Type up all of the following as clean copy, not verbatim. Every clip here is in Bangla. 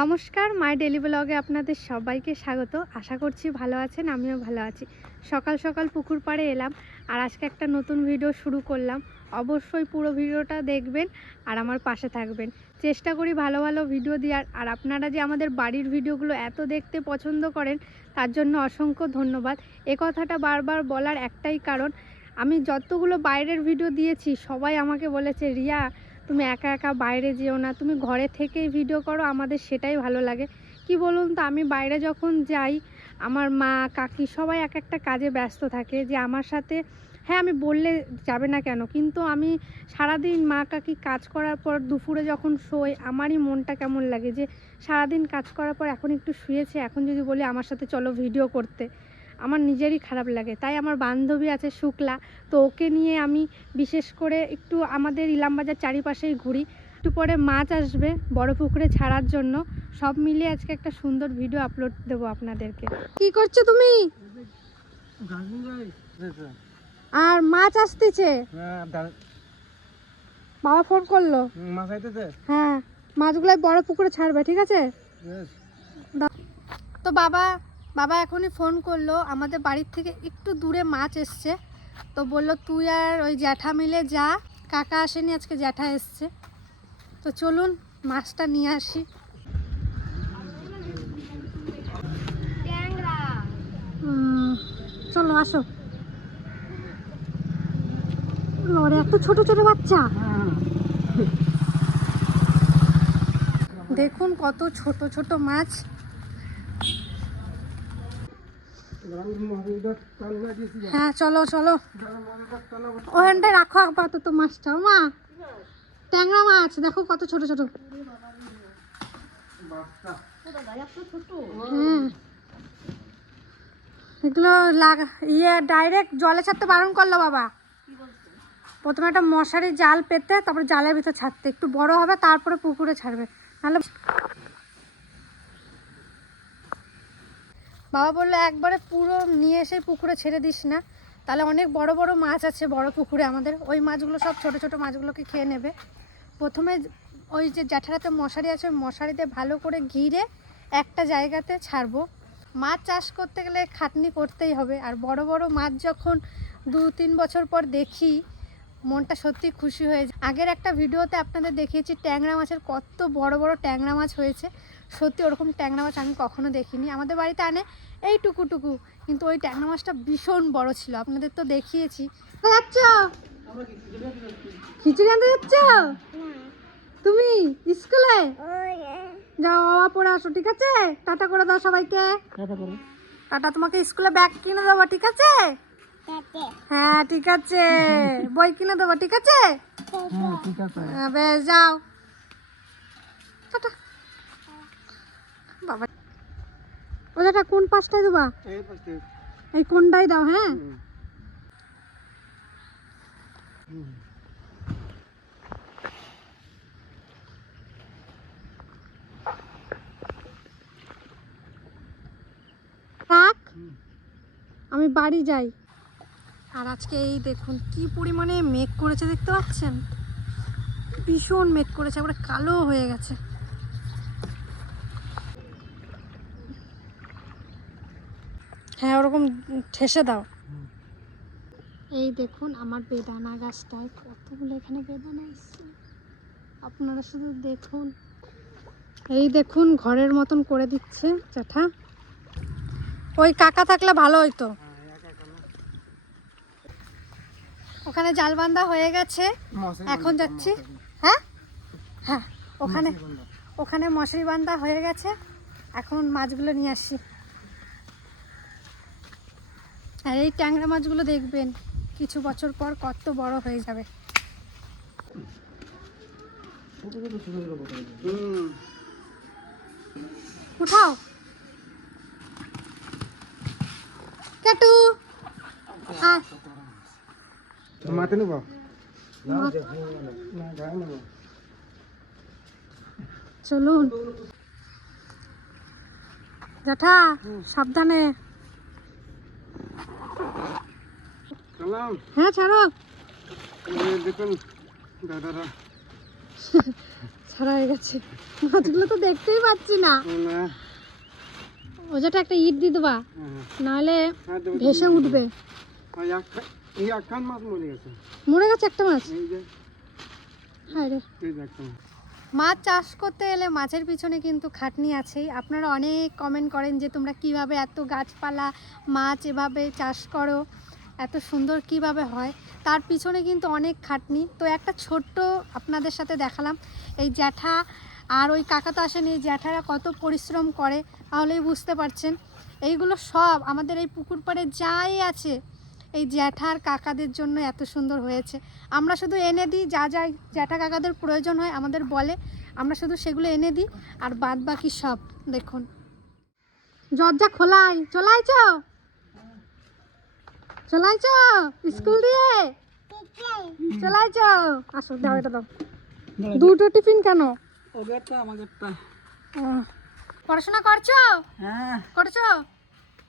নমস্কার, মাই ডেলি ব্লগে আপনাদের সবাইকে স্বাগত। আশা করছি ভালো আছেন, আমিও ভালো আছি। সকাল সকাল পুকুর পাড়ে এলাম আর আজকে একটা নতুন ভিডিও শুরু করলাম। অবশ্যই পুরো ভিডিওটা দেখবেন আর আমার পাশে থাকবেন। চেষ্টা করি ভালো ভালো ভিডিও দেওয়ার। আর আপনারা যে আমাদের বাড়ির ভিডিওগুলো এত দেখতে পছন্দ করেন তার জন্য অসংখ্য ধন্যবাদ। এ কথাটা বারবার বলার একটাই কারণ, আমি যতগুলো বাইরের ভিডিও দিয়েছি সবাই আমাকে বলেছে, রিয়া তুমি একা একা বাইরে যেও না, তুমি ঘরে থেকেই ভিডিও করো, আমাদের সেটাই ভালো লাগে। কি বলুন তো, আমি বাইরে যখন যাই আমার মা কাকি সবাই এক একটা কাজে ব্যস্ত থাকে, যে আমার সাথে হ্যাঁ আমি বললে যাবে না কেন, কিন্তু আমি সারাদিন মা কাকি কাজ করার পর দুপুরে যখন শোই আমারই মনটা কেমন লাগে, যে সারাদিন কাজ করার পর এখন একটু শুয়েছে, এখন যদি বলি আমার সাথে চলো ভিডিও করতে, আমার নিজেরই খারাপ লাগে। তাই আমার বান্ধবী আছে শুক্লা, তো ওকে নিয়ে আমি বিশেষ করে একটু আমাদের ইলামবাজার চারিপাশেই ঘুরি। একটু পরে মাছ আসবে বড় পুকুরে ছাড়ার জন্য। সব মিলিয়ে আজকে একটা সুন্দর ভিডিও আপলোড দেবো আপনাদেরকে। কি করছো তুমি? আর মাছ আসতেছে, বাবা ফোন করলো। হ্যাঁ, মাছগুলো বড় পুকুরে ছাড়বে, ঠিক আছে? তো বাবা এখনই ফোন করলো, আমাদের বাড়ির থেকে একটু দূরে মাছ এসছে, তো বললো তুই আর ওই জ্যাঠা মিলে যা, কাকা আসেনি আজকে, জ্যাঠা এসছে। তো চলুন মাছটা নিয়ে আসি। চলো আসো। ওরে এত ছোট ছোট বাচ্চা, দেখুন কত ছোট ছোট মাছ। হ্যাঁ চলো চলো, ওখানটায় রাখো আপাতত মাছটা। মা, ট্যাংরা মাছ দেখো কত ছোট ছোট। এগুলো ডাইরেক্ট জলে ছাড়তে বারণ করলো বাবা। প্রথমে একটা মশারি জাল পেতে তারপরে জালের ভিতর ছাড়তে, একটু বড় হবে তারপরে পুকুরে ছাড়বে, নাহলে। বাবা বললো একবারে পুরো নিয়ে এসে পুকুরে ছেড়ে দিস না, তাহলে অনেক বড় বড় মাছ আছে বড় পুকুরে আমাদের, ওই মাছগুলো সব ছোট ছোট মাছগুলোকে খেয়ে নেবে। প্রথমে ওই যে জ্যাঠারাতে মশারি আছে, ওই মশারিতে ভালো করে ঘিরে একটা জায়গাতে ছাড়বো। মাছ চাষ করতে গেলে খাটনি করতেই হবে, আর বড় বড় মাছ যখন 2-3 বছর পর দেখি মনটা সত্যি খুশি হয়ে যায়। আগের একটা ভিডিওতে আপনাদের দেখিয়েছি ট্যাংরা মাছের, কত বড় বড় ট্যাংরা মাছ হয়েছে। সত্যি ওরকম ট্যাংরা মাছ আমি কখনো দেখিনি। আমাদের বাড়িতে আনে এই টুকু, কিন্তু ওই ট্যাংরা মাছটা ভীষণ বড় ছিল, আপনাদের তো দেখিয়েছি। যাচ্ছ খিচুড়ি আনতে যাচ্ছ তুমি স্কুলে? যাও, বাবা পড়ে আসো, ঠিক আছে? টাটা করে দাও সবাইকে। টাটা। তোমাকে স্কুলে ব্যাগ কিনে দেবো, ঠিক আছে? হ্যাঁ ঠিক আছে, বই কিনে দেবো, ঠিক আছে? হ্যাঁ বেশ, যাও। টাটা। বাবা ওটা কোন পাশটায় দেবা? এই কোনটাই দাও। হ্যাঁ থাক, আমি বাড়ি যাই। আর আজকে এই দেখুন কি পরিমাণে মেঘ করেছে, দেখতে পাচ্ছেন? ভীষণ মেঘ করেছে, একবারে কালো হয়ে গেছে। হ্যাঁ ওরকম ঠেসে দাও। এই দেখুন আমার বেদানা গাছটায় কতগুলো এখানে বেদানা এসছে, আপনারা শুধু দেখুন। এই দেখুন ঘরের মতন করে দিচ্ছে জ্যাঠা। ওই কাকা থাকলে ভালো হইতো। ওখানে জাল বান্ধা হয়ে গেছে, এখন যাচ্ছি। হ্যাঁ হ্যাঁ, ওখানে মশারি বান্ধা হয়ে গেছে, এখন মাছগুলো নিয়ে আসি। আর এই ট্যাংরা মাছগুলো দেখবেন কিছু বছর পর কত বড় হয়ে যাবে। উঠাও কেটু। চলুন জ্যাঠা, সাবধানে। হ্যাঁ ছাড়ো। ছাড়া হয়ে গেছে, মাছগুলো তো দেখতেই পাচ্ছি না। ওজাটা একটা ইট দিয়ে দেবা, নাহলে ভেসে উঠবে। মরে গেছে একটা মাছ। মাছ চাষ করতে এলে মাছের পিছনে কিন্তু খাটনি আছেই। আপনারা অনেক কমেন্ট করেন যে তোমরা কিভাবে এত গাছপালা মাছ এভাবে চাষ করো, এত সুন্দর কিভাবে হয়। তার পিছনে কিন্তু অনেক খাটনি। তো একটা ছোট্ট আপনাদের সাথে দেখালাম। এই জ্যাঠা আর ওই কাকা তো আসেন, এই জ্যাঠারা কত পরিশ্রম করে তাহলেই বুঝতে পারছেন। এইগুলো সব আমাদের এই পুকুর পাড়ে যাই আছে এই জ্যাঠার কাকাদের জন্য এত সুন্দর হয়েছে। আমরা শুধু এনে দিই, যা যা জ্যাঠা কাকাদের প্রয়োজন হয় আমাদের বলে, আমরা শুধু সেগুলো এনে দিই, আর বাদ বাকি সব দেখুন। দরজা খোলাই, চলাইছ চলাইছ স্কুল দিয়ে চলাইছ। আসো দাও, এটা দাও। দুটো টিফিন কেন? পড়াশোনা করছো? হ্যাঁ করছো?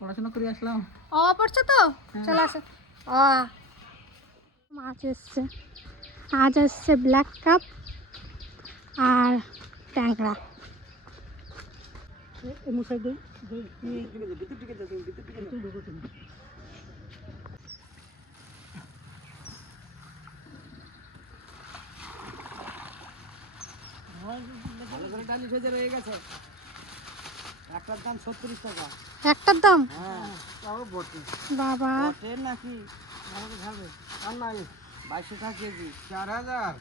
পড়াশোনা করে আসলাম। অ পড়ছো তো? চলে আসো। অ মাছ এসছে, আজ এসছে ব্ল্যাক কাপ আর ট্যাংরা। একটার দাম 36 টাকা। একটার দাম? হ্যাঁ বাবা নাকি নাই 2200 টাকা কেজি, 4000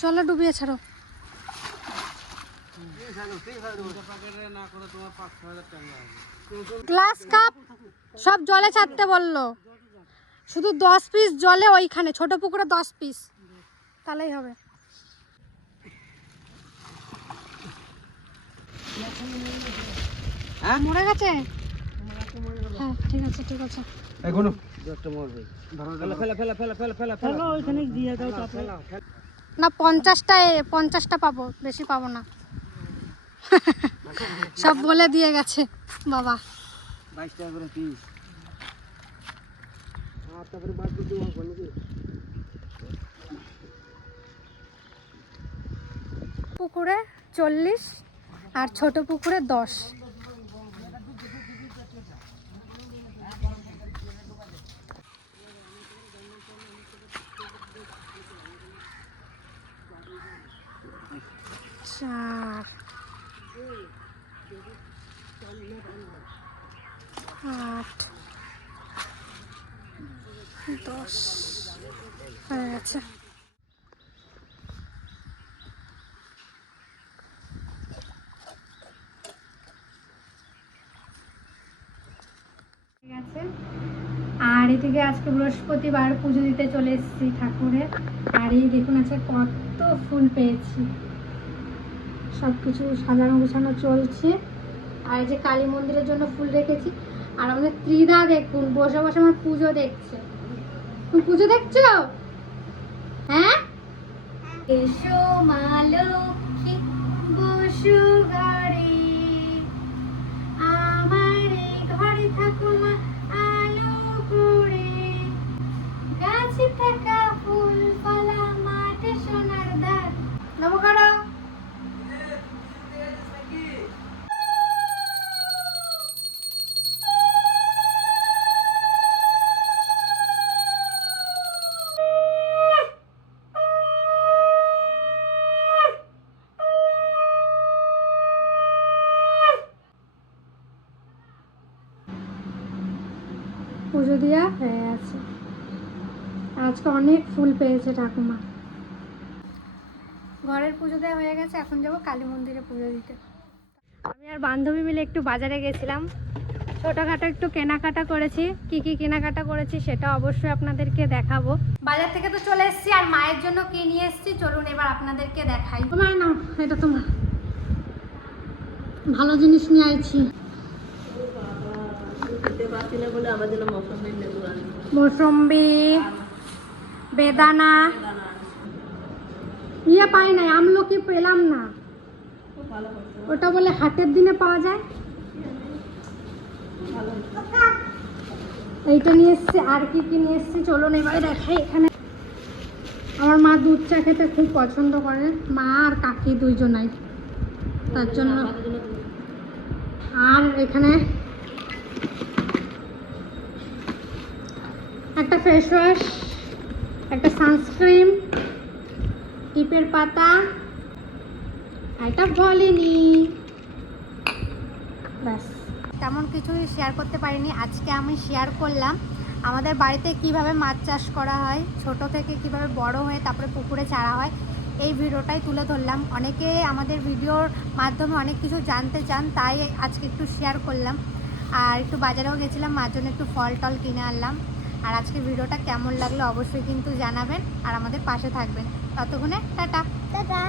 জলে ডুবিয়ে ছাড়ো। গ্লাস কাপ সব জলে ছাড়তে বললো, শুধু 10 পিস জলে ওইখানে ছোট পুকুরে 10 পিস, তাহলেই হবে। হ্যাঁ মরে গেছে? হ্যাঁ ঠিক আছে ঠিক আছে। এখনো একটা মরবে। ফেলা ফেলা ফেলা ফেলা ফেলা ফেলা ফেলা ওইখানে দিয়ে দাও তাতে। না 50টা পাবো, বেশি পাবো না। সব বলে দিয়ে গেছে বাবা। 22 টাকা করে পিস। আর তারপরে বাদ দিয়ে হবে নাকি? পুকুরে 40 আর ছোট পুকুরে 10। চার 8 10 হয়ে গেছে। আর এদিকে আজকে বৃহস্পতিবার, পুজো দিতে চলে এসেছি ঠাকুরের। আর এই দেখুন আছে কত ফুল পেয়েছি, সব কিছু সাজানো গোছানো চলছে। আর এই যে কালী মন্দিরের জন্য ফুল রেখেছি। আর আমাদের ত্রিদা দেখুন বসে বসে আমার পুজো দেখছে। তুমি পুজো দেখছো? হ্যাঁ, এসো মা লক্ষ্মী বসো ঘরে, আমার এই ঘরে থাকো মা আলো করে, গাছে থাকা ফুল ফলা মাঠে সোনার দাগ। নমস্কার। পুজো দেওয়া হয়ে আছে। আজকে অনেক ফুল পেয়েছে ঠাকুমা। ঘরের পুজো দেওয়া হয়ে গেছে, এখন যাব কালী মন্দিরে পুজো দিতে। আমি আর বান্ধবী মিলে একটু বাজারে গেছিলাম, ছোটোখাটো একটু কেনাকাটা করেছি। কি কি কেনাকাটা করেছি সেটা অবশ্যই আপনাদেরকে দেখাবো। বাজার থেকে তো চলে এসেছি, আর মায়ের জন্য কি নিয়ে এসেছি চলুন এবার আপনাদেরকে দেখাই। তোমার না, এটা তোমার ভালো জিনিস নিয়ে আইছি। মৌসম্বি, বেদানা, ইয়ে পাই নাই, আমলকি পেলাম না। ওটা বলে হাটের দিনে পাওয়া যায়। এইটা নিয়ে এসছি। আর কি কি নিয়ে এসছি চলুন এবার দেখাই। এখানে আমার মা দুধ চা খেতে খুব পছন্দ করে, মা আর কাকি দুইজনাই, তার জন্য। আর এখানে একটা ফেস ওয়াশ, একটা সানস্ক্রিন, টিপের পাতা, এটা বলিনি, ব্যাস। তেমন কিছুই শেয়ার করতে পারিনি, আজকে আমি শেয়ার করলাম আমাদের বাড়িতে কিভাবে মাছ চাষ করা হয়, ছোট থেকে কিভাবে বড় হয়ে তারপরে পুকুরে ছাড়া হয়, এই ভিডিওটাই তুলে ধরলাম। অনেকে আমাদের ভিডিওর মাধ্যমে অনেক কিছু জানতে চান, তাই আজকে একটু শেয়ার করলাম। আর একটু বাজারেও গেছিলাম, মার জন্য একটু ফল টল কিনে আনলাম। আর আজকে ভিডিওটা কেমন লাগলো অবশ্যই কিন্তু জানাবেন, আর আমাদের পাশে থাকবেন। ততক্ষণে টাটা টাটা।